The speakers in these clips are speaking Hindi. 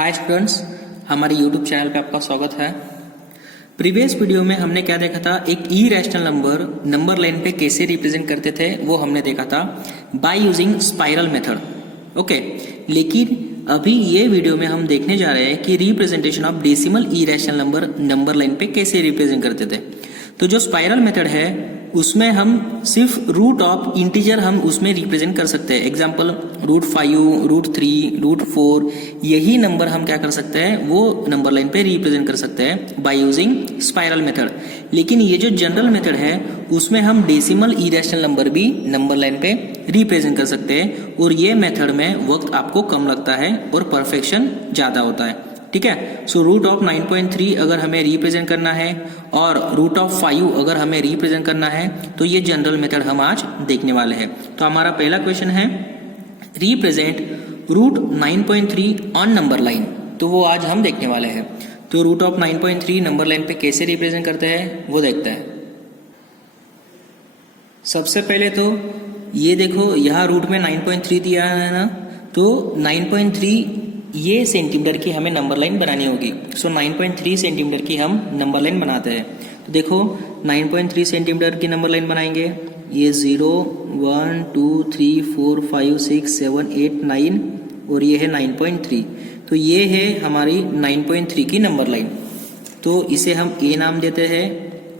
हाय स्टूडेंट्स, हमारे यूट्यूब चैनल पे आपका स्वागत है। प्रीवियस वीडियो में हमने क्या देखा था, एक इरेशनल नंबर लाइन पे कैसे रिप्रेजेंट करते थे वो हमने देखा था by using spiral method. Okay, लेकिन अभी ये वीडियो में हम देखने जा रहे हैं कि representation of decimal irrational number line पे कैसे रिप्रेजेंट करते थे। तो जो स्पाइरल मेथड है उसमें हम सिर्फ रूट ऑफ इंटीजर हम उसमें रिप्रेजेंट कर सकते हैं। एग्जांपल √5, √3, √4 यही नंबर हम क्या कर सकते हैं, वो नंबर लाइन पे रिप्रेजेंट कर सकते हैं बाय यूजिंग स्पाइरल मेथड। लेकिन ये जो जनरल मेथड है उसमें हम डेसिमल इरेशनल नंबर भी नंबर लाइन पे रिप्रेजेंट कर सकते हैं, और ये मेथड में वक्त आपको कम लगता है और परफेक्शन ज्यादा होता है। ठीक है, सो रूट ऑफ 9.3 अगर हमें रिप्रेजेंट करना है और रूट ऑफ 5 अगर हमें रिप्रेजेंट करना है तो ये जनरल मेथड हम आज देखने वाले हैं। तो हमारा पहला क्वेश्चन है represent root 9.3 on number line, तो वो आज हम देखने वाले हैं। तो रूट ऑफ 9.3 नंबर लाइन पे कैसे रिप्रेजेंट करते हैं वो देखते हैं। सबसे पहले तो ये देखो, यहाँ रूट में 9.3 दिया है ना, तो 9.3 ये सेंटीमीटर की हमें नंबर लाइन बनानी होगी। सो 9.3 सेंटीमीटर की हम नंबर लाइन बनाते हैं। तो देखो 9.3 सेंटीमीटर की नंबर लाइन बनाएंगे। ये 0, 1, 2, 3, 4, 5, 6, 7, 8, 9 और ये है 9.3। तो ये है हमारी 9.3 की नंबर लाइन। तो इसे हम ए नाम देते हैं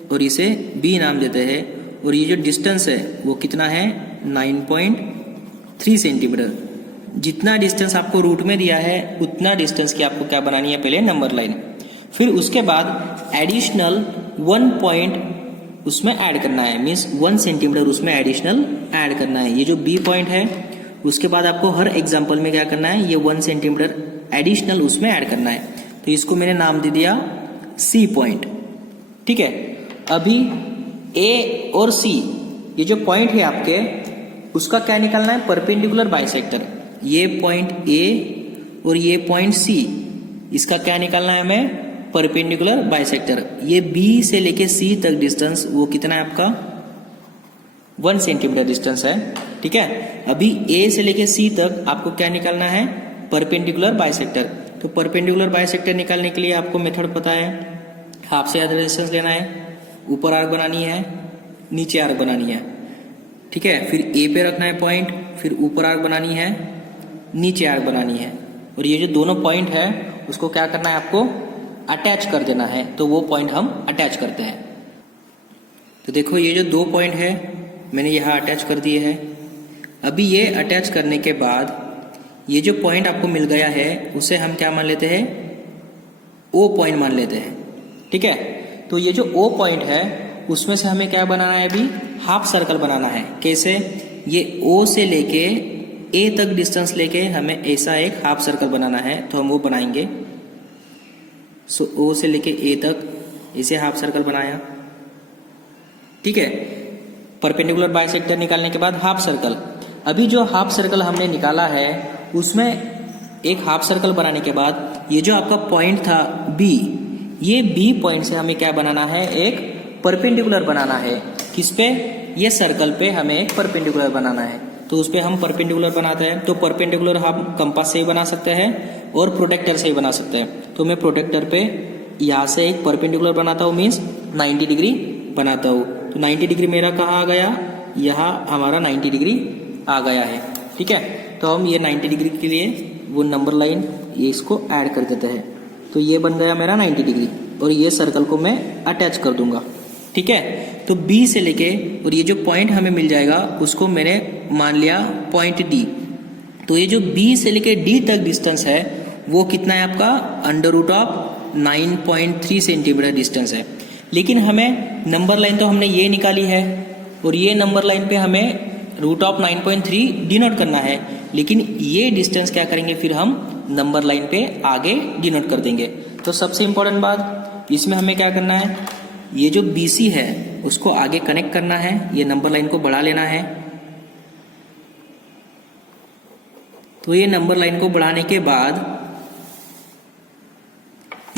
और इसे बी नाम देते हैं, और ये जो डिस्टेंस है वो कितना है 9.3 सेंटीमीटर। जितना डिस्टेंस आपको रूट में दिया है उतना डिस्टेंस की आपको क्या बनानी है, पहले नंबर लाइन। फिर उसके बाद एडिशनल 1 पॉइंट उसमें ऐड करना है, मीन्स 1 सेंटीमीटर उसमें एडिशनल ऐड करना है। ये जो बी पॉइंट है उसके बाद आपको हर एग्जांपल में क्या करना है, ये 1 सेंटीमीटर एडिशनल उसमें ऐड करना है। तो इसको मैंने नाम दे दिया सी पॉइंट। ठीक है, अभी ए और सी ये जो पॉइंट है आपके, उसका क्या निकालना है, परपेंडिकुलर बाइसेक्टर। ये पॉइंट ए और ये पॉइंट सी, इसका क्या निकालना है हमें, परपेंडिकुलर बाइसेक्टर। ये बी से लेके सी तक डिस्टेंस वो कितना है आपका 1 सेंटीमीटर डिस्टेंस है। ठीक है, अभी ए से लेके सी तक आपको क्या निकालना है, परपेंडिकुलर बाइसेक्टर। तो परपेंडिकुलर बाइसेक्टर निकालने के लिए आपको मेथड पता है, हाफ से आधा डिस्टेंस लेना है, ऊपर आर्क बनानी है, नीचे आर्क बनानी है। ठीक है, फिर ए पे रखना है पॉइंट, फिर ऊपर आर्क बनानी है, नीचे आर्क बनानी है, और ये जो दोनों पॉइंट है उसको क्या करना है, आपको अटैच कर देना है। तो वो पॉइंट हम अटैच करते हैं। तो देखो ये जो 2 पॉइंट है मैंने यहाँ अटैच कर दिए हैं। अभी ये अटैच करने के बाद ये जो पॉइंट आपको मिल गया है उसे हम क्या मान लेते हैं, ओ पॉइंट मान लेते हैं। ठीक है, तो ये जो ओ पॉइंट है उसमें से हमें क्या बनाना है, अभी हाफ सर्कल बनाना है। कैसे, ये ओ से लेके ए तक डिस्टेंस लेके हमें ऐसा एक हाफ सर्कल बनाना है, तो हम वो बनाएंगे। सो ओ से लेके ए तक इसे हाफ सर्कल बनाया। ठीक है, परपेंडिकुलर बाइसेक्टर निकालने के बाद हाफ सर्कल। अभी जो हाफ सर्कल हमने निकाला है उसमें एक हाफ सर्कल बनाने के बाद ये जो आपका पॉइंट था बी, ये बी पॉइंट से हमें क्या बनाना है, एक परपेंडिकुलर बनाना है। किस पे, ये सर्कल पे हमें एक परपेंडिकुलर बनाना है। तो उस पर हम परपेंडिकुलर बनाते हैं। तो परपेंडिकुलर हम कंपास से ही बना सकते हैं और प्रोटेक्टर से ही बना सकते हैं। तो मैं प्रोटेक्टर पे यहाँ से एक परपेंडिकुलर बनाता हूँ, मीन्स 90 डिग्री बनाता हूँ। तो 90 डिग्री मेरा कहाँ आ गया, यहाँ हमारा 90 डिग्री आ गया है। ठीक है, तो हम ये 90 डिग्री के लिए वो नंबर लाइन ये इसको ऐड कर देते हैं। तो ये बन गया मेरा 90 डिग्री, और ये सर्कल को मैं अटैच कर दूंगा। ठीक है, तो B से लेके और ये जो पॉइंट हमें मिल जाएगा उसको मैंने मान लिया पॉइंट D। तो ये जो B से लेके D तक डिस्टेंस है वो कितना है आपका, √ 9.3 सेंटीमीटर डिस्टेंस है। लेकिन हमें नंबर लाइन तो हमने ये निकाली है, और ये नंबर लाइन पे हमें √ 9.3 डिनोट करना है। लेकिन ये डिस्टेंस क्या करेंगे, फिर हम नंबर लाइन पे आगे डिनोट कर देंगे। तो सबसे इंपॉर्टेंट बात इसमें हमें क्या करना है, ये जो BC है उसको आगे कनेक्ट करना है, ये नंबर लाइन को बढ़ा लेना है। तो ये नंबर लाइन को बढ़ाने के बाद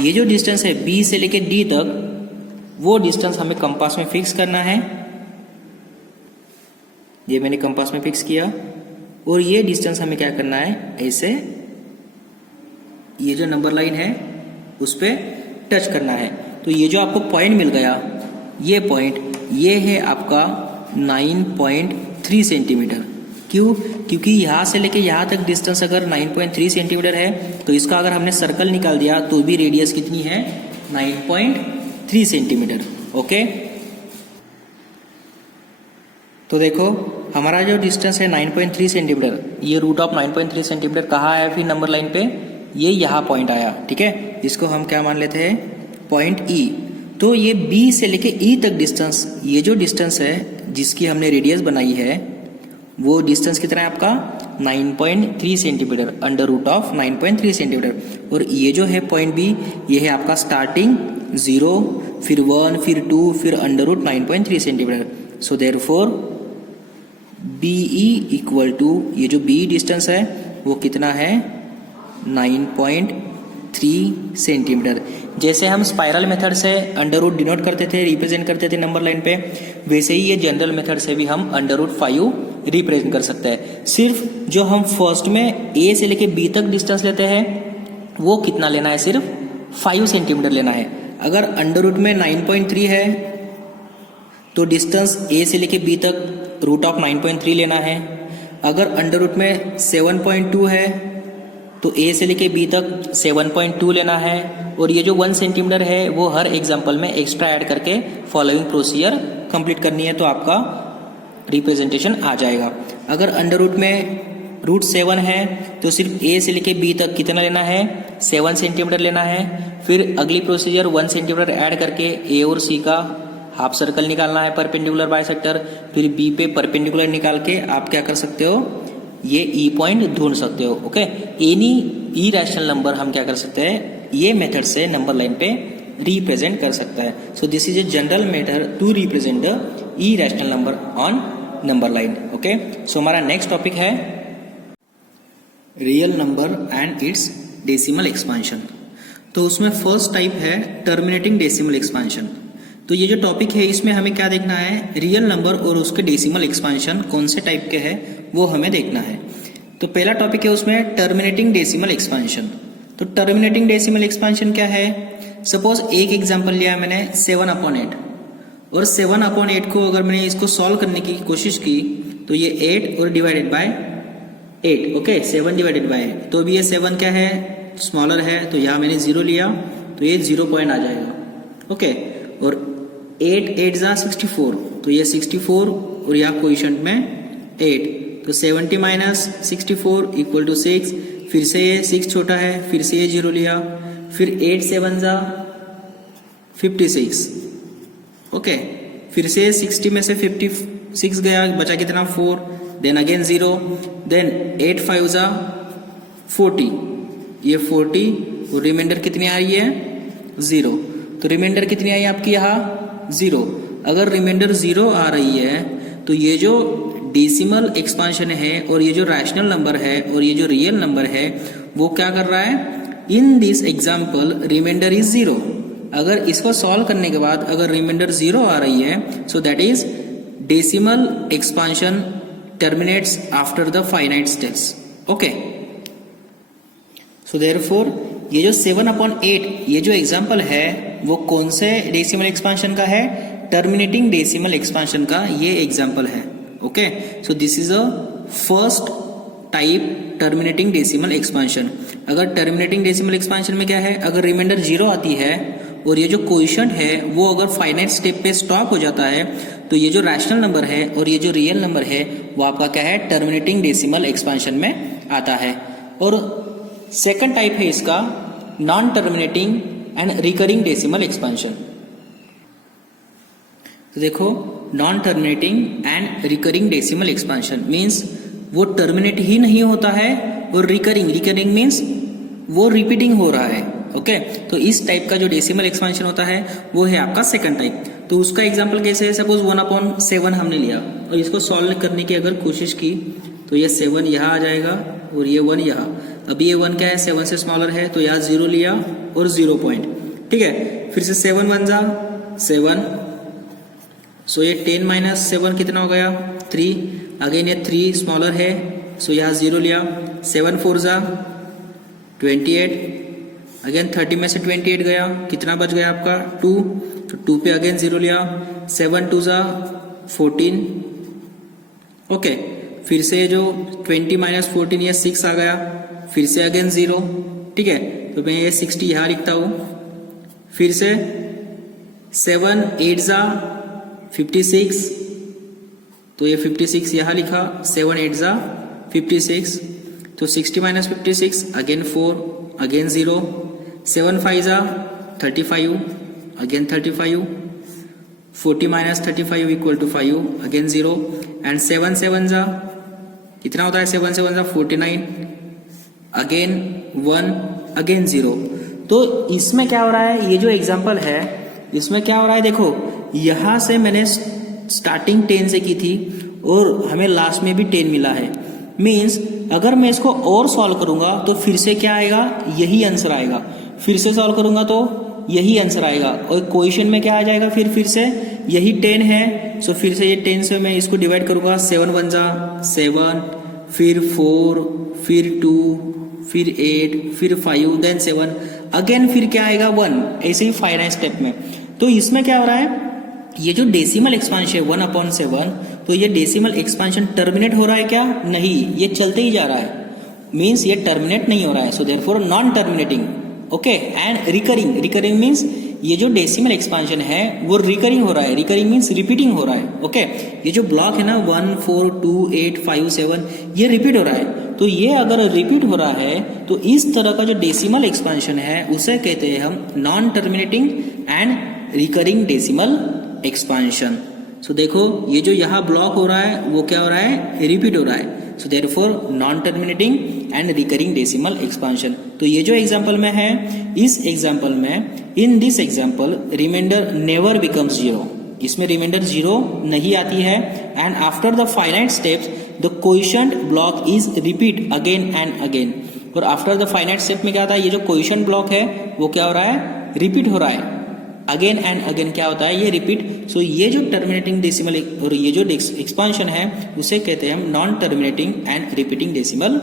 ये जो डिस्टेंस है B से लेके D तक, वो डिस्टेंस हमें कंपास में फिक्स करना है। ये मैंने कंपास में फिक्स किया, और ये डिस्टेंस हमें क्या करना है, ऐसे ये जो नंबर लाइन है उस पर टच करना है। तो ये जो आपको पॉइंट मिल गया, ये पॉइंट ये है आपका 9.3 सेंटीमीटर। क्यों? क्योंकि यहाँ से लेके यहाँ तक डिस्टेंस अगर 9.3 सेंटीमीटर है तो इसका अगर हमने सर्कल निकाल दिया तो भी रेडियस कितनी है, 9.3 सेंटीमीटर। ओके, तो देखो हमारा जो डिस्टेंस है 9.3 सेंटीमीटर, ये रूट ऑफ 9.3 सेंटीमीटर कहाँ आया फिर नंबर लाइन पे, ये यहाँ पॉइंट आया। ठीक है, इसको हम क्या मान लेते हैं, पॉइंट ई। तो ये बी से लेके ई तक डिस्टेंस, ये जो डिस्टेंस है जिसकी हमने रेडियस बनाई है वो डिस्टेंस कितना है आपका 9.3 centimetre under root of 9.3 centimetre. और ये जो है पॉइंट बी, ये है आपका स्टार्टिंग 0, फिर 1, फिर 2, फिर under root 9.3 centimetre. So therefore BE equal to, ये जो BE डिस्टेंस है वो कितना है 9.3 सेंटीमीटर। जैसे हम स्पाइरल मेथड से अंडर रूट डिनोट करते थे, रिप्रेजेंट करते थे नंबर लाइन पे, वैसे ही ये जनरल मेथड से भी हम अंडर रूट 5 रिप्रेजेंट कर सकते हैं। सिर्फ जो हम फर्स्ट में A से लेके B तक डिस्टेंस लेते हैं वो कितना लेना है, सिर्फ 5 सेंटीमीटर लेना है। अगर अंडर रूट में 9.3 है तो डिस्टेंस A से लेके B तक रूट ऑफ 9.3 लेना है। अगर अंडर रूट में 7.2 है तो A से लेके B तक 7.2 लेना है। और ये जो 1 सेंटीमीटर है वो हर एग्जाम्पल में एक्स्ट्रा ऐड करके फॉलोइंग प्रोसीजर कंप्लीट करनी है तो आपका रिप्रेजेंटेशन आ जाएगा। अगर अंडर रूट में रूट 7 है तो सिर्फ A से लेके B तक कितना लेना है, 7 सेंटीमीटर लेना है। फिर अगली प्रोसीजर 1 सेंटीमीटर ऐड करके A और C का हाफ सर्कल निकालना है परपेंडिकुलर बाइसेक्टर। फिर B पे परपेंडिकुलर निकाल के आप क्या कर सकते हो, ये E पॉइंट ढूंढ सकते हो। ओके, एनी ई रैशनल नंबर हम क्या कर सकते हैं, ये मेथड से नंबर लाइन पे रिप्रेजेंट कर सकता है। So this is a general method to represent the irrational number on number line. Okay, so हमारा नेक्स्ट टॉपिक है real number and its decimal expansion. तो उसमें फर्स्ट टाइप है टर्मिनेटिंग डेसिमल एक्सपांशन। तो ये जो टॉपिक है इसमें हमें क्या देखना है, रियल नंबर और उसके डेसिमल एक्सपांशन कौन से टाइप के हैं वो हमें देखना है। तो पहला टॉपिक है उसमें टर्मिनेटिंग डेसिमल एक्सपांशन। तो टर्मिनेटिंग डेसिमल एक्सपांशन क्या है, सपोज एक एग्जांपल लिया मैंने 7/8 और 7/8 को अगर मैंने इसको सॉल्व करने की कोशिश की तो ये 8 और divided by 8। Okay, 7 divided by 8, तो अभी ये 7 क्या है, स्मॉलर है, तो यहाँ मैंने 0 लिया तो ये 0 पॉइंट आ जाएगा। ओके, और 8 8 जा 64, तो ये 64 और यहाँ कोएफिशिएंट में 8, तो 70 माइनस 64 इक्वल टू 6। फिर से ये 6 छोटा है, फिर से ये 0 लिया, फिर 8 7 जा 56। ओके, फिर से 60 में से 56 गया, बचा कितना 4, देन अगेन 0, देन 8 5 जा 40, ये 40 और रिमाइंडर कितनी आ रही है 0। तो रिमाइंडर कितनी आई आपकी यहाँ 0। अगर रिमाइंडर 0 आ रही है तो ये जो डेसिमल एक्सपांशन है और ये जो रैशनल नंबर है और ये जो रियल नंबर है वो क्या कर रहा है, in this example remainder is 0। अगर इसको सॉल्व करने के बाद अगर रिमाइंडर 0 आ रही है सो that is decimal expansion terminates after the finite steps. Okay, so therefore ये जो 7/8 ये जो एग्जाम्पल है वो कौन से डेसिमल एक्सपांशन का है, टर्मिनेटिंग डेसिमल एक्सपांशन का ये एग्जाम्पल है। Okay, so this is a first type terminating decimal expansion. अगर टर्मिनेटिंग डेसिमल एक्सपांशन में क्या है, अगर रिमाइंडर 0 आती है और ये जो कोएफिशिएंट है वो अगर फाइनाइट स्टेप पे स्टॉप हो जाता है तो ये जो रैशनल नंबर है और ये जो रियल नंबर है वो आपका क्या है, टर्मिनेटिंग डेसिमल एक्सपांशन में आता है। और सेकंड टाइप है इसका non terminating and recurring decimal expansion. तो देखो non terminating and recurring decimal expansion means वो टर्मिनेट ही नहीं होता है और रिकरिंग मीन्स वो रिपीटिंग हो रहा है। ओके, तो इस टाइप का जो डेसिमल एक्सपांशन होता है वो है आपका सेकंड टाइप। तो उसका एग्जांपल कैसे है, सपोज 1/7 हमने लिया और इसको सॉल्व करने की अगर कोशिश की तो ये 7 यहाँ आ जाएगा और ये 1 यहाँ। अभी ये 1 क्या है, 7 से स्मॉलर है, तो यहाँ 0 लिया और 0 पॉइंट। ठीक है, फिर से 7 1 जा 7, सो ये 10 माइनस 7 कितना हो गया 3। अगेन ये 3 स्मॉलर है, सो यहाँ 0 लिया, 7 4 जा 28, अगेन 30 में से 28 गया, कितना बच गया आपका 2, तो 2 पे अगेन 0 लिया, 7 2 जा 14, ओके। फिर से जो 20 माइनस 14 ये 6 आ गया, फिर से अगेन 0, ठीक है, तो मैं ये 60 यहाँ लिखता हूं। फिर से 7 8 जा 56, तो ये 56 यहाँ लिखा, 7 8 जा 56, तो 60 माइनस 56 अगेन 4, अगेन 0, 7 5 जा 35, again 35, 40 minus 35 equal to 5, again 0, and 7 7 जा कितना होता है, 7 7 जा 49, अगेन 1, अगेन 0। तो इसमें क्या हो रहा है, ये जो एग्जाम्पल है इसमें क्या हो रहा है, देखो यहां से मैंने स्टार्टिंग 10 से की थी और हमें लास्ट में भी 10 मिला है। मीन्स अगर मैं इसको और सॉल्व करूंगा तो फिर से क्या आएगा, यही आंसर आएगा। फिर से सॉल्व करूंगा तो यही आंसर आएगा, और क्वेश्चन में क्या आ जाएगा, फिर से यही 10 है। सो फिर से ये 10 से मैं इसको डिवाइड करूंगा, 7 1 जा 7, फिर 4, फिर 2, फिर 8, फिर 5, देन 7, अगेन फिर क्या आएगा 1, ऐसे ही फाइनाइट स्टेप में। तो इसमें क्या हो रहा है, ये जो डेसिमल एक्सपांशन है 1/7, तो ये डेसिमल एक्सपांशन टर्मिनेट हो रहा है क्या, नहीं, ये चलते ही जा रहा है, मीन्स ये टर्मिनेट नहीं हो रहा है। So therefore non terminating, okay. And recurring, recurring means ये जो डेसिमल एक्सपांशन है वो रिकरिंग हो रहा है, रिकरिंग मीन्स रिपीटिंग हो रहा है, ओके। ये जो ब्लॉक है ना 1 4 2 8 5 7 ये रिपीट हो रहा है। तो ये अगर रिपीट हो रहा है तो इस तरह का जो डेसिमल एक्सपांशन है उसे कहते हैं हम non terminating and recurring decimal expansion. So देखो ये जो यहाँ ब्लॉक हो रहा है वो क्या हो रहा है, रिपीट हो रहा है। So therefore non terminating and recurring decimal expansion. तो ये जो एग्जांपल में है, इस एग्जांपल में, in this example remainder never becomes 0, इसमें रिमाइंडर 0 नहीं आती है। And after the finite steps the quotient block is repeat again and again. और आफ्टर द फाइनाइट स्टेप में क्या आता है, ये जो क्वोशिएंट ब्लॉक है वो क्या हो रहा है, रिपीट हो रहा है, अगेन एंड अगेन क्या होता है, ये रिपीट। सो ये जो टर्मिनेटिंग डेसिमल और ये जो एक्सपांशन है उसे कहते हैं हम non terminating and repeating decimal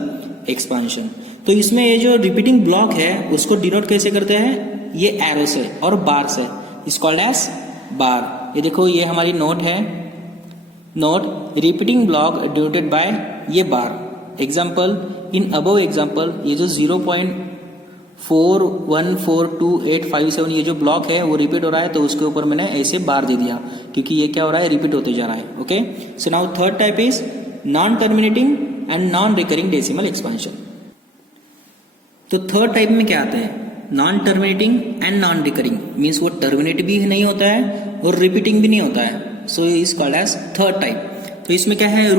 expansion. तो इसमें ये जो रिपीटिंग ब्लॉक है उसको डिनोट कैसे करते हैं, ये एरो से और बार से, इज कॉल्ड एज बार। ये देखो ये हमारी नोट है, note repeating block denoted by ये बार। एग्जाम्पल, इन अबव एग्जाम्पल ये जो 0.414285 ये जो ब्लॉक है वो रिपीट हो रहा है, तो उसके ऊपर मैंने ऐसे बार दे दिया क्योंकि ये क्या हो रहा है, रिपीट होते जा रहा है, okay. So now third type is non terminating and non recurring decimal expansion. तो थर्ड टाइप में क्या आता है, non terminating and non recurring, means वो टर्मिनेट भी नहीं होता है और रिपीटिंग भी नहीं होता है। So is called as third type. तो इसमें क्या है,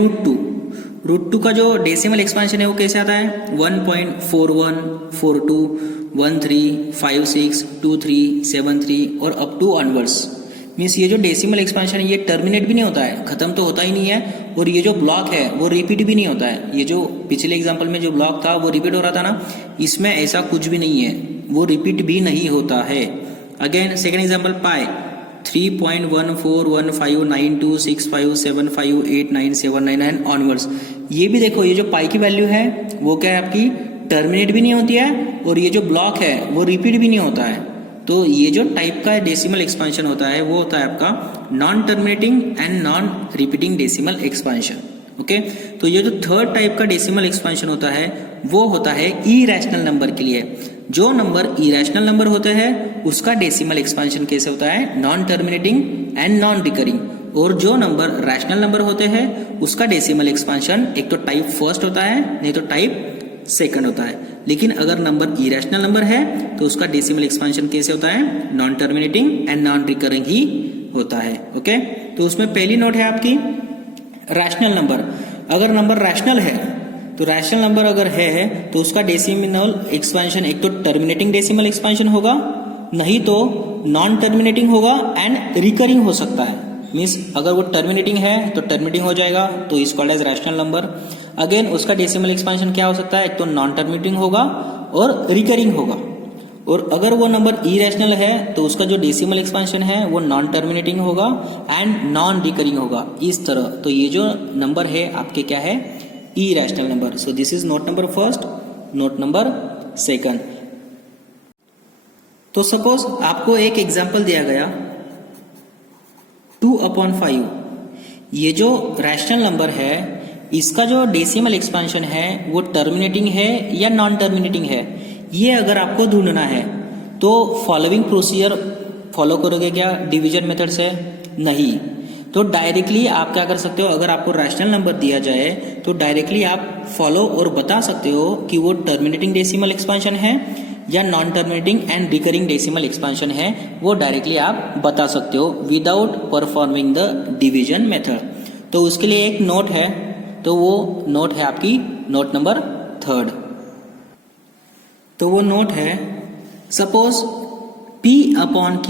रूट टू का जो डेसिमल एक्सपांशन है वो कैसे आता है, 1.414213562373 और अप टू ऑनवर्ड्स। मीन्स ये जो डेसिमल एक्सपांशन है ये टर्मिनेट भी नहीं होता है, खत्म तो होता ही नहीं है, और ये जो ब्लॉक है वो रिपीट भी नहीं होता है। ये जो पिछले एग्जांपल में जो ब्लॉक था वो रिपीट हो रहा था ना, इसमें ऐसा कुछ भी नहीं है, वो रिपीट भी नहीं होता है। Again second example, pi 3.14159265758979 and onwards. ये भी देखो ये जो पाई की वैल्यू है वो क्या है आपकी, टर्मिनेट भी नहीं होती है, और ये जो ब्लॉक है वो रिपीट भी नहीं होता है। तो ये जो टाइप का डेसिमल एक्सपांशन होता है वो होता है आपका non terminating and non repeating decimal expansion, okay. तो ये जो थर्ड टाइप का डेसिमल एक्सपांशन होता है वो होता है इरैशनल नंबर के लिए। जो नंबर इरैशनल नंबर होते हैं उसका डेसिमल एक्सपांशन कैसे होता है, non terminating and non recurring. और जो नंबर रैशनल नंबर होते हैं उसका डेसिमल एक्सपांशन एक तो टाइप फर्स्ट होता है, नहीं तो टाइप सेकंड होता है। लेकिन अगर नंबर इरैशनल नंबर है तो उसका डेसिमल एक्सपांशन कैसे होता है, non terminating and non recurring ही होता है, ओके। तो उसमें पहली नोट है आपकी रैशनल नंबर। अगर नंबर रैशनल है तो रैशनल नंबर अगर है तो उसका डेसिमल एक्सपांशन एक तो टर्मिनेटिंग डेसिमल एक्सपांशन होगा, नहीं तो नॉन टर्मिनेटिंग होगा एंड रिकरिंग हो सकता है। मीन्स अगर वो टर्मिनेटिंग है तो टर्मिनेटिंग हो जाएगा, तो is called as rational number. Again उसका डेसिमल एक्सपांशन क्या हो सकता है, एक तो नॉन टर्मिनेटिंग होगा और रिकरिंग होगा। और अगर वो नंबर इरैशनल है तो उसका जो डेसिमल एक्सपांशन है वो नॉन टर्मिनेटिंग होगा एंड नॉन रिकरिंग होगा, इस तरह। तो ये जो नंबर है आपके क्या है, irrational number. So this is note number first, note number second. तो सपोज आपको एक एग्जाम्पल दिया गया 2/5, ये जो रैशनल नंबर है इसका जो डेसिमल एक्सपेंशन है वो टर्मिनेटिंग है या नॉन टर्मिनेटिंग है, ये अगर आपको ढूंढना है तो फॉलोइंग प्रोसीजर फॉलो करोगे क्या डिवीजन मेथड से? नहीं। तो डायरेक्टली आप क्या कर सकते हो, अगर आपको रैशनल नंबर दिया जाए तो डायरेक्टली आप फॉलो और बता सकते हो कि वो टर्मिनेटिंग डेसिमल एक्सपेंशन है या non terminating and recurring decimal expansion है, वो डायरेक्टली आप बता सकते हो without performing the division method. तो उसके लिए एक नोट है, तो वो नोट है आपकी नोट नंबर 3। तो वो नोट है, suppose P/Q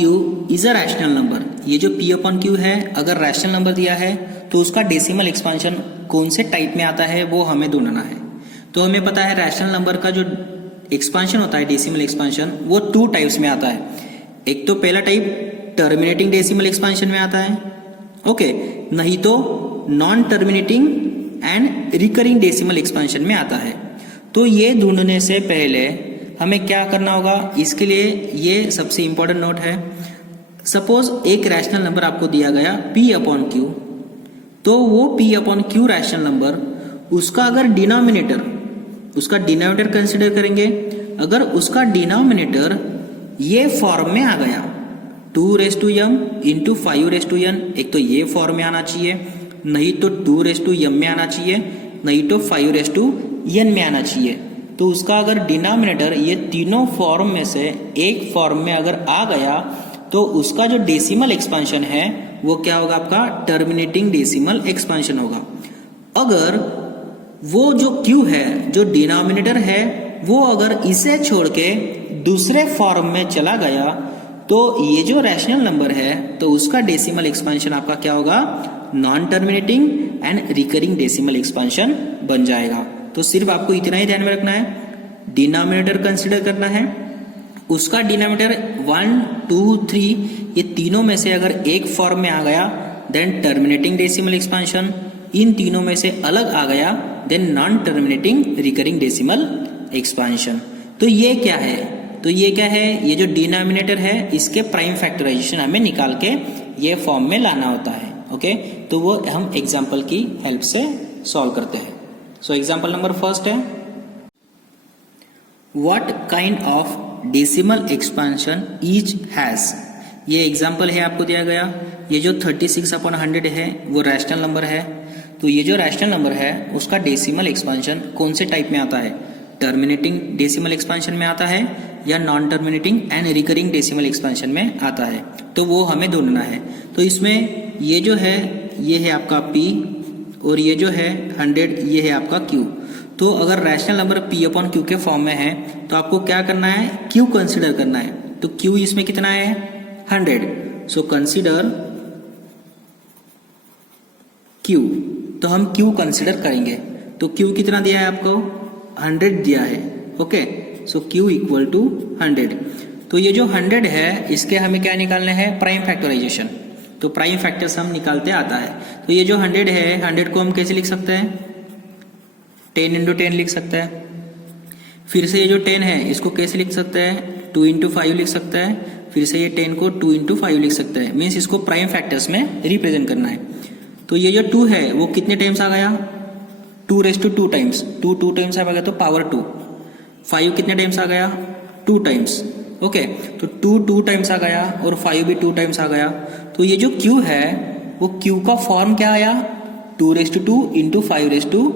is a rational number. ये जो P/Q है अगर रैशनल नंबर दिया है तो उसका डेसिमल एक्सपेंशन कौन से टाइप में आता है वो हमें ढूंढना है। तो हमें पता है रैशनल नंबर का जो एक्सपेंशन होता है डेसिमल एक्सपेंशन वो 2 टाइप्स में आता है। एक तो पहला टाइप टर्मिनेटिंग डेसिमल एक्सपेंशन में आता है, ओके, नहीं तो non terminating and recurring decimal expansion में आता है। तो ये ढूंढने से पहले हमें क्या करना होगा, इसके लिए ये सबसे इंपॉर्टेंट नोट है। सपोज एक रैशनल नंबर आपको दिया गया P/Q, तो वो P/Q रैशनल नंबर उसका अगर डिनोमिनेटर कंसिडर करेंगे, अगर उसका डिनोमिनेटर ये फॉर्म में आ गया 2m इंटू 5n, एक तो ये फॉर्म में आना चाहिए, नहीं तो 2m में आना चाहिए, नहीं तो 5n में आना चाहिए। तो उसका अगर डिनोमिनेटर ये तीनों फॉर्म में से एक फॉर्म में अगर आ गया तो उसका जो डेसिमल एक्सपेंशन है वो क्या होगा, आपका टर्मिनेटिंग डेसिमल एक्सपेंशन होगा। अगर वो जो Q है जो डिनोमिनेटर है वो अगर इसे छोड़ के दूसरे फॉर्म में चला गया तो ये जो रैशनल नंबर है तो उसका डेसिमल एक्सपेंशन आपका क्या होगा, non terminating and recurring decimal expansion बन जाएगा। तो सिर्फ आपको इतना ही ध्यान में रखना है, डिनोमिनेटर कंसिडर करना है, उसका डिनोमिनेटर 1, 2, 3 ये तीनों में से अगर एक फॉर्म में आ गया देन टर्मिनेटिंग डेसिमल एक्सपेंशन, इन तीनों में से अलग आ गया then non terminating recurring decimal expansion. तो ये क्या है, तो ये क्या है, ये जो डिनोमिनेटर है इसके प्राइम फैक्टराइजेशन हमें निकाल के ये फॉर्म में लाना होता है, ओके। तो वो हम एग्जाम्पल की हेल्प से सॉल्व करते हैं। सो एग्जाम्पल नंबर 1 है, what kind of decimal expansion each has. ये एग्जाम्पल है आपको दिया गया, ये जो 36/100 है वो रैशनल नंबर है। तो ये जो रैशनल नंबर है उसका डेसिमल एक्सपेंशन कौन से टाइप में आता है, टर्मिनेटिंग डेसिमल एक्सपेंशन में आता है या non terminating and recurring decimal expansion में आता है, तो वो हमें ढूंढना है। तो इसमें ये जो है ये है आपका P और ये जो है 100 ये है आपका Q। तो अगर रैशनल नंबर P/Q के फॉर्म में है तो आपको क्या करना है, Q कंसिडर करना है। तो Q इसमें कितना है, 100। सो कंसिडर Q, तो हम Q कंसिडर करेंगे। तो Q कितना दिया है आपको, 100 दिया है, okay. So Q equal to 100। तो ये जो 100 है इसके हमें क्या निकालना है, प्राइम फैक्टराइजेशन। तो प्राइम फैक्टर्स हम निकालते आता है। तो ये जो 100 है 100 को हम कैसे लिख सकते हैं, 10 × 10 लिख सकते हैं। फिर से ये जो 10 है इसको कैसे लिख सकते हैं, 2 × 5 लिख सकते हैं। फिर से ये 10 को 2 × 5 लिख सकते हैं, मीन्स इसको प्राइम फैक्टर्स में रिप्रेजेंट करना है। तो ये जो 2 है वो कितने टाइम्स आ गया, 2 टाइम्स, 2 टाइम्स आ गया तो पावर 2। 5 कितने टाइम्स आ गया, 2 टाइम्स, ओके। तो 2 टाइम्स आ गया और 5 भी 2 टाइम्स आ गया। तो ये जो Q है वो Q का फॉर्म क्या आया, 2 × 5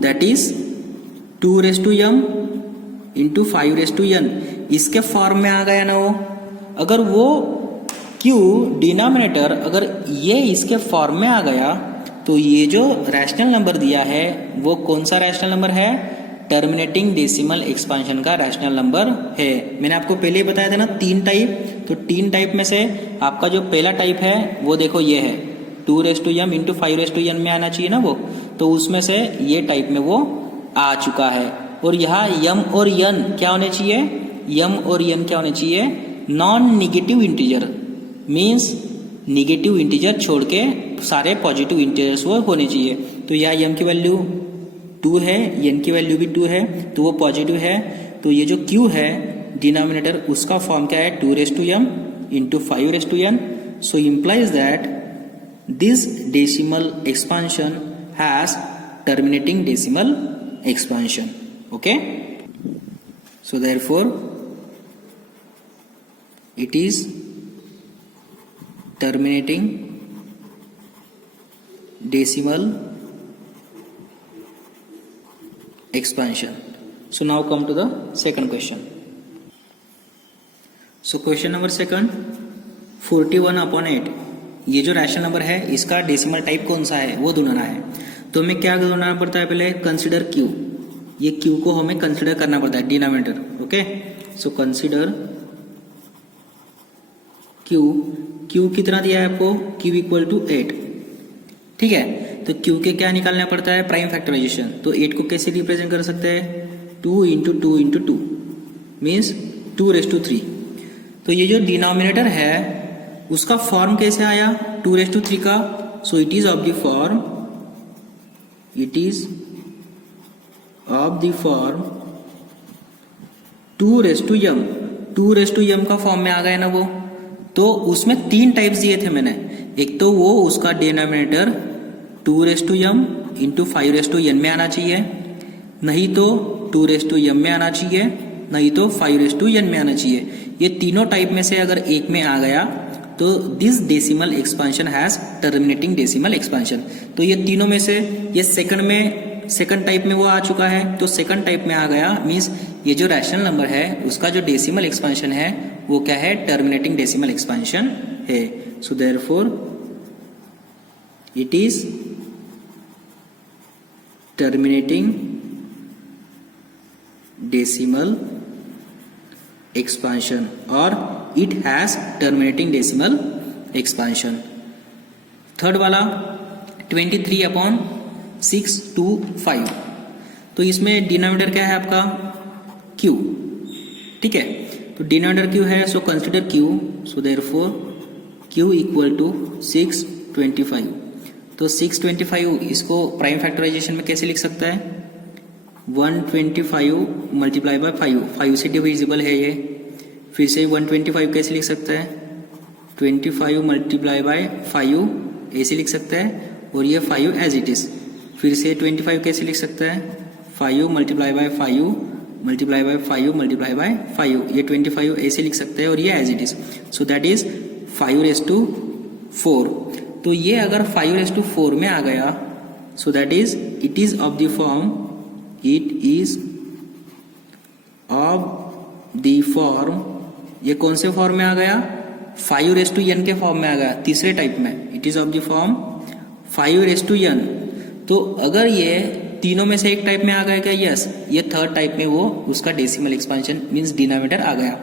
दैट इज 2m × 5n, इसके फॉर्म में आ गया ना वो। अगर वो Q डिनोमिनेटर अगर ये इसके फॉर्म में आ गया तो ये जो रैशनल नंबर दिया है वो कौन सा रैशनल नंबर है, टर्मिनेटिंग डेसिमल एक्सपेंशन का रैशनल नंबर है। मैंने आपको पहले ही बताया था ना 3 टाइप, तो 3 टाइप में से आपका जो पहला टाइप है वो देखो ये है 2m × 5n में आना चाहिए ना वो, तो उसमें से ये टाइप में वो आ चुका है। और यहाँ m और n क्या होने चाहिए, m और n क्या होने चाहिए, non negative integer, means negative integer छोड़ के सारे पॉजिटिव इंटीजर्स वो होने चाहिए। तो यहाँ m की वैल्यू 2 है, n की वैल्यू भी 2 है, तो वो पॉजिटिव है। तो ये जो Q है डिनोमिनेटर उसका फॉर्म क्या है 2m into 5n. So implies that this decimal expansion has terminating decimal expansion. Okay, so therefore it is terminating decimal expansion. So now come to the second question. So question number second, 41/8. ये जो रैशनल नंबर है इसका डेसिमल टाइप कौन सा है वो ढूंढना है. तो हमें क्या ढूंढना पड़ता है, पहले कंसीडर क्यू. ये क्यू को हमें कंसीडर करना पड़ता है denominator. Okay, so consider Q. Q कितना दिया है आपको, क्यू इक्वल टू 8. ठीक है, तो क्यू के क्या निकालना पड़ता है, प्राइम फैक्टराइजेशन. तो 8 को कैसे रिप्रेजेंट कर सकते हैं, 2 इंटू 2 इंटू 2 मीन्स 2�3. तो ये जो डिनोमिनेटर है उसका फॉर्म कैसे आया 2�3 का. So it is of the form, it is of the form 2m. 2m का फॉर्म में आ गया ना वो. तो उसमें 3 टाइप्स दिए थे मैंने. एक तो वो उसका डिनोमिनेटर 2m इंटू 5n में आना चाहिए, नहीं तो 2m में आना चाहिए, नहीं तो 5n में आना चाहिए. ये तीनों टाइप में से अगर एक में आ गया तो this decimal expansion has terminating decimal expansion. तो ये तीनों में से ये सेकंड टाइप में वो आ चुका है. तो सेकंड टाइप में आ गया मीन्स ये जो रैशनल नंबर है उसका जो डेसिमल एक्सपांशन है वो क्या है, टर्मिनेटिंग डेसिमल एक्सपांशन है. So therefore it is terminating decimal expansion और it has terminating decimal expansion. Third वाला 23/625. तो इसमें डिनोमिनेटर क्या है आपका q. ठीक है, तो डिनोमिनेटर q है, so consider q. So therefore q equal to 625. तो 625 इसको प्राइम फैक्टराइजेशन में कैसे लिख सकता है, 125 मल्टीप्लाई बाय 5 से डिविजिबल है ये. फिर से 125 कैसे लिख सकता है, 25 मल्टीप्लाई बाय 5 ऐसे लिख सकता है, और ये 5 एज इट इज. फिर से 25 कैसे लिख सकता है, 5 multiply by 5 multiply by 5 multiply by 5. ये 25 ऐसे लिख सकते हैं और ये as it is. So that is 5⁴. तो ये अगर 5⁴ में आ गया, so that is it is of the form, it is of the form. ये कौन से फॉर्म में आ गया, 5n के फॉर्म में आ गया, तीसरे टाइप में. It is of the form 5n. तो अगर ये तीनों में से एक टाइप में आ गया क्या, यस, ये थर्ड टाइप में वो उसका डेसिमल एक्सपांशन मींस डिनोमिनेटर आ गया.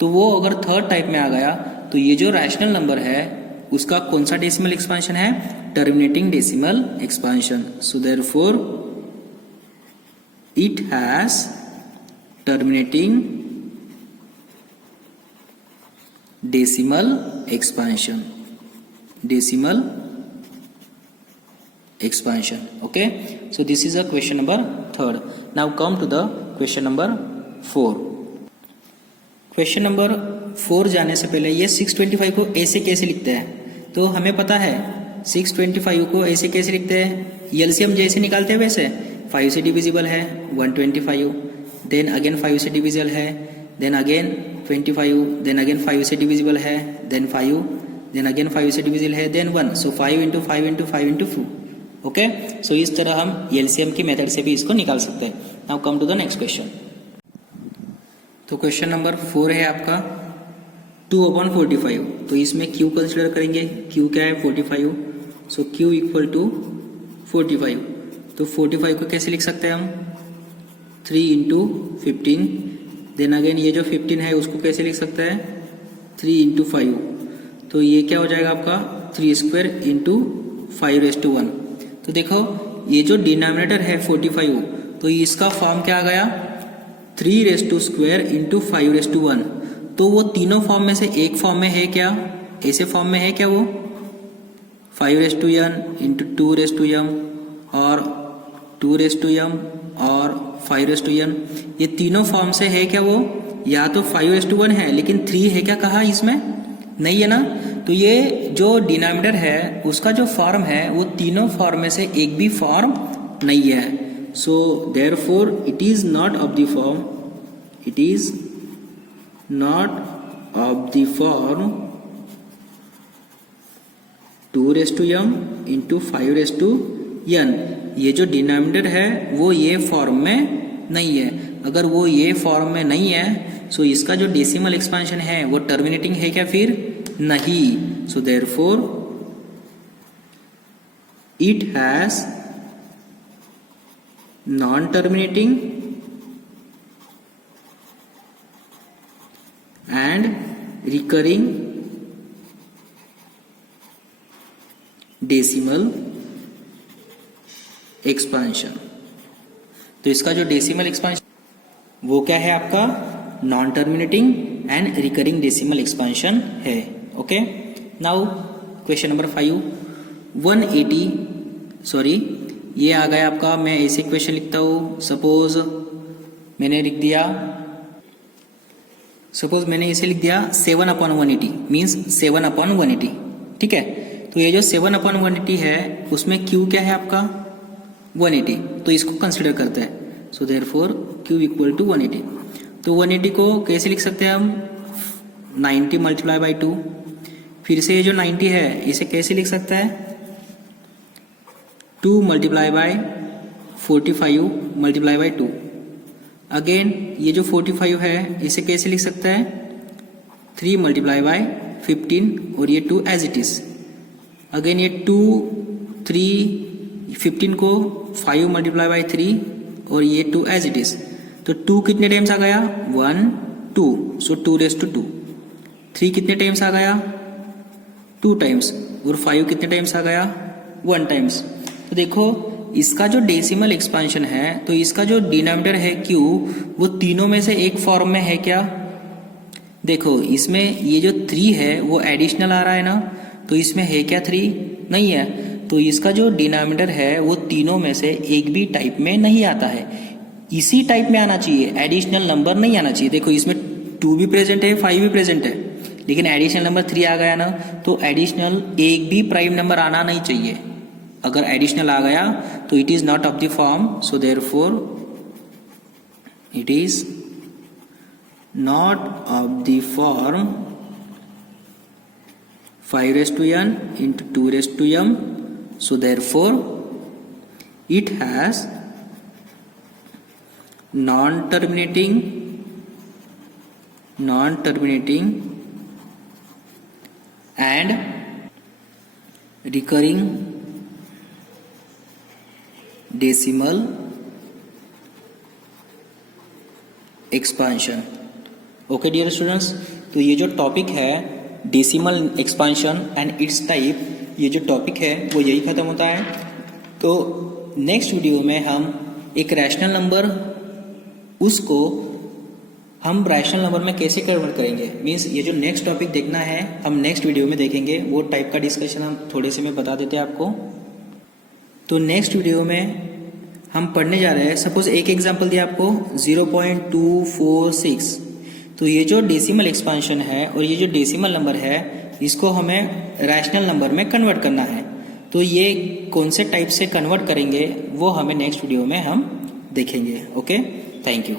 तो वो अगर थर्ड टाइप में आ गया तो ये जो रैशनल नंबर है उसका कौन सा डेसिमल एक्सपांशन है, terminating decimal expansion. So therefore it has terminating decimal expansion, decimal expansion. Okay, so this is a question number 3rd. Now come to the question number 4. Question number 4 जाने से पहले ये 625 को ऐसे कैसे लिखते हैं, तो हमें पता है 625 को ऐसे कैसे लिखते हैं, एलसीएम जैसे निकालते हैं वैसे. 5 से डिविजिबल है 125, देन अगेन 5 से डिविजिबल है, देन अगेन 25, देन अगेन 5 से डिविजिबल है, देन 5, देन अगेन 5 से डिविजिबल है, देन 1. सो 5 इंटू 5 इंटू 5 इंटू 2. ओके, सो इस तरह हम एलसीएम की मेथड से भी इसको निकाल सकते हैं. Now come to the next question. तो क्वेश्चन नंबर 4 है आपका 2/45. तो इसमें q कंसिडर करेंगे. q क्या है 45. सो q इक्वल टू 45. तो 45 को कैसे लिख सकते हैं हम, 3 इंटू 15. देन अगेन ये जो 15 है उसको कैसे लिख सकते हैं, 3 इंटू 5. तो ये क्या हो जाएगा आपका 3² इंटू 5⁴. तो देखो ये जो डिनोमिनेटर है 45, तो इसका फॉर्म क्या आ गया 3² इंटू 5⁴. तो वो तीनों फॉर्म में से एक फॉर्म में है क्या, ऐसे फॉर्म में है क्या वो 5n इंटू 2m और 2m और 5n. ये तीनों फॉर्म से है क्या वो या तो 5:1 है, लेकिन 3 है क्या कहा इसमें? नहीं है ना। तो ये जो डिनोमिनेटर है उसका जो फॉर्म है वो तीनों फॉर्म में से एक भी फॉर्म नहीं है। So therefore it is not of the form, it is not of the form 2m into 5n। ये जो डिनोमिनेटर है वो ये फॉर्म में नहीं है। अगर वो ये फॉर्म में नहीं है सो इसका जो डेसिमल एक्सपेंशन है वो टर्मिनेटिंग है क्या? फिर नहीं। So therefore it has non terminating and recurring decimal expansion. तो इसका जो डेसिमल एक्सपेंशन वो क्या है आपका? Non terminating and recurring decimal expansion है। Okay, now question number 5, 180 sorry ये आ गया आपका। मैं ऐसे क्वेश्चन लिखता हूं। सपोज मैंने इसे लिख दिया 7/180 मीन्स 7/180। ठीक है, तो ये जो 7/180 है उसमें Q क्या है आपका? 180। तो इसको कंसिडर करते हैं। So therefore Q equal to 180। तो 180 को कैसे लिख सकते हैं हम? 90 मल्टीप्लाई बाई 2। फिर से ये जो 90 है इसे कैसे लिख सकता है? 2 multiply by 45 multiply by 2। Again ये जो 45 है इसे कैसे लिख सकता है? 3 मल्टीप्लाई बाय 15 और ये 2 एज इट इज। अगेन ये 2 3 15 को 5 मल्टीप्लाई बाय 3 और ये 2 एज इट इज। तो 2 कितने टाइम्स आ गया? 1 2, सो 2^2। 3 कितने टाइम्स आ गया? 2 टाइम्स। और 5 कितने टाइम्स आ गया? 1 टाइम्स। तो देखो इसका जो डेसिमल एक्सपेंशन है तो इसका जो डिनोमिनेटर है Q वो तीनों में से एक फॉर्म में है क्या? देखो इसमें ये जो 3 है वो एडिशनल आ रहा है ना, तो इसमें है क्या 3? नहीं है। तो इसका जो डिनोमिनेटर है वो तीनों में से एक भी टाइप में नहीं आता है। इसी टाइप में आना चाहिए, एडिशनल नंबर नहीं आना चाहिए। देखो इसमें 2 भी प्रेजेंट है, 5 भी प्रेजेंट है, लेकिन एडिशनल नंबर 3 आ गया ना, तो एडिशनल एक भी प्राइम नंबर आना नहीं चाहिए। अगर एडिशनल आ गया तो it is not of the form. So therefore it is not of the form 5n into 2m. So therefore it has non-terminating and recurring decimal expansion. Okay dear students, तो ये जो टॉपिक है decimal expansion and it's type, ये जो टॉपिक है वो यही खत्म होता है। तो नेक्स्ट वीडियो में हम एक रैशनल नंबर उसको हम रैशनल नंबर में कैसे कन्वर्ट करेंगे, मीन्स ये जो नेक्स्ट टॉपिक देखना है हम नेक्स्ट वीडियो में देखेंगे। वो टाइप का डिस्कशन हम थोड़े से में बता देते हैं आपको। तो नेक्स्ट वीडियो में हम पढ़ने जा रहे हैं, सपोज एक एग्जांपल दिया आपको 0.246। तो ये जो डेसिमल एक्सपेंशन है और ये जो डेसिमल नंबर है इसको हमें रैशनल नंबर में कन्वर्ट करना है। तो ये कौन से टाइप से कन्वर्ट करेंगे वो हमें नेक्स्ट वीडियो में हम देखेंगे। Okay, thank you.